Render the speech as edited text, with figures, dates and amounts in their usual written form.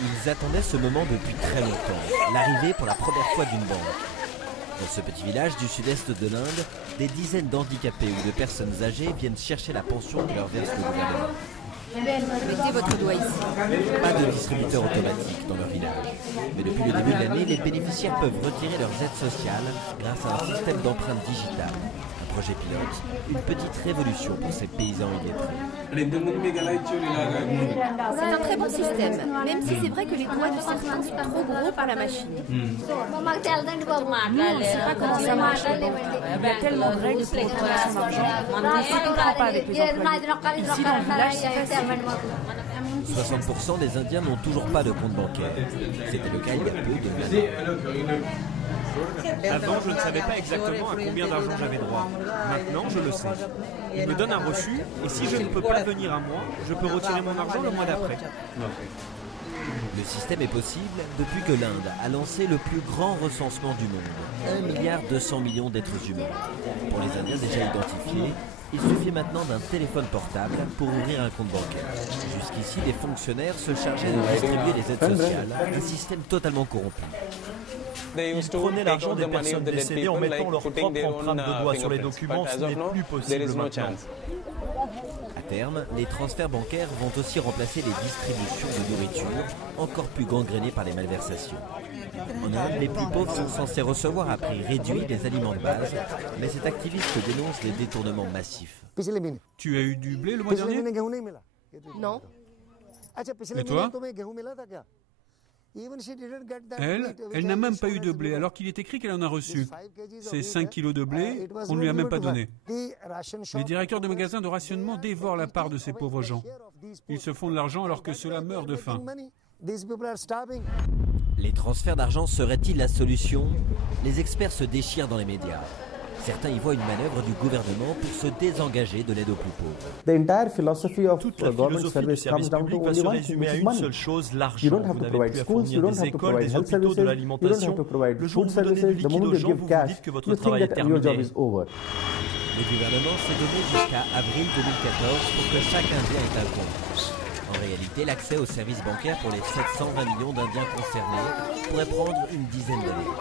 Ils attendaient ce moment depuis très longtemps, l'arrivée pour la première fois d'une banque. Dans ce petit village du sud-est de l'Inde, des dizaines d'handicapés ou de personnes âgées viennent chercher la pension que leur verse le gouvernement. Mettez votre doigt ici. Pas de distributeur automatique dans leur village. Mais depuis le début de l'année, les bénéficiaires peuvent retirer leurs aides sociales grâce à un système d'empreinte digitale. Un projet pilote, une petite révolution pour ces paysans illettrés. C'est un très bon système, même si c'est vrai que les doigts de certains sont trop gros par la machine. Nous, on ne sait pas comment ça marche. Il y a tellement de règles pour retirer son argent. On ne comprend pas avec les employés. Ici, dans le village, c'est facile. 60% des Indiens n'ont toujours pas de compte bancaire. C'était le cas il y a peu de années. Avant, je ne savais pas exactement à combien d'argent j'avais droit. Maintenant, je le sais. Ils me donnent un reçu et si je ne peux pas venir un mois, je peux retirer mon argent le mois d'après. Le système est possible depuis que l'Inde a lancé le plus grand recensement du monde. 1,2 milliard d'êtres humains. Pour les Indiens déjà identifiés, il suffit maintenant d'un téléphone portable pour ouvrir un compte bancaire. Jusqu'ici, les fonctionnaires se chargeaient de distribuer les aides sociales, un système totalement corrompu. Ils prenaient l'argent des personnes décédées en mettant leur propre empreinte de doigt sur les documents. Ce n'est plus possible maintenant. À terme, les transferts bancaires vont aussi remplacer les distributions de nourriture, encore plus gangrénées par les malversations. En Inde, les plus pauvres sont censés recevoir à prix réduit des aliments de base, mais cet activiste dénonce les détournements massifs. Tu as eu du blé le mois dernier? Non. Et toi? Elle n'a même pas eu de blé, alors qu'il est écrit qu'elle en a reçu. Ces 5 kilos de blé, on ne lui a même pas donné. Les directeurs de magasins de rationnement dévorent la part de ces pauvres gens. Ils se font de l'argent alors que ceux-là meurent de faim. Les transferts d'argent seraient-ils la solution? Les experts se déchirent dans les médias. Certains y voient une manœuvre du gouvernement pour se désengager de l'aide aux plus pauvres. Toute la philosophie du service public va se résumer à une seule chose, l'argent. Vous n'avez plus à fournir des écoles, des hôpitaux, de l'alimentation. Le jour où vous donnez du liquide aux gens, vous vous dites que votre travail est terminé. Le gouvernement s'est donné jusqu'à avril 2014 pour que chaque Indien ait un compte. En réalité, l'accès aux services bancaires pour les 720 millions d'Indiens concernés pourrait prendre une dizaine d'années.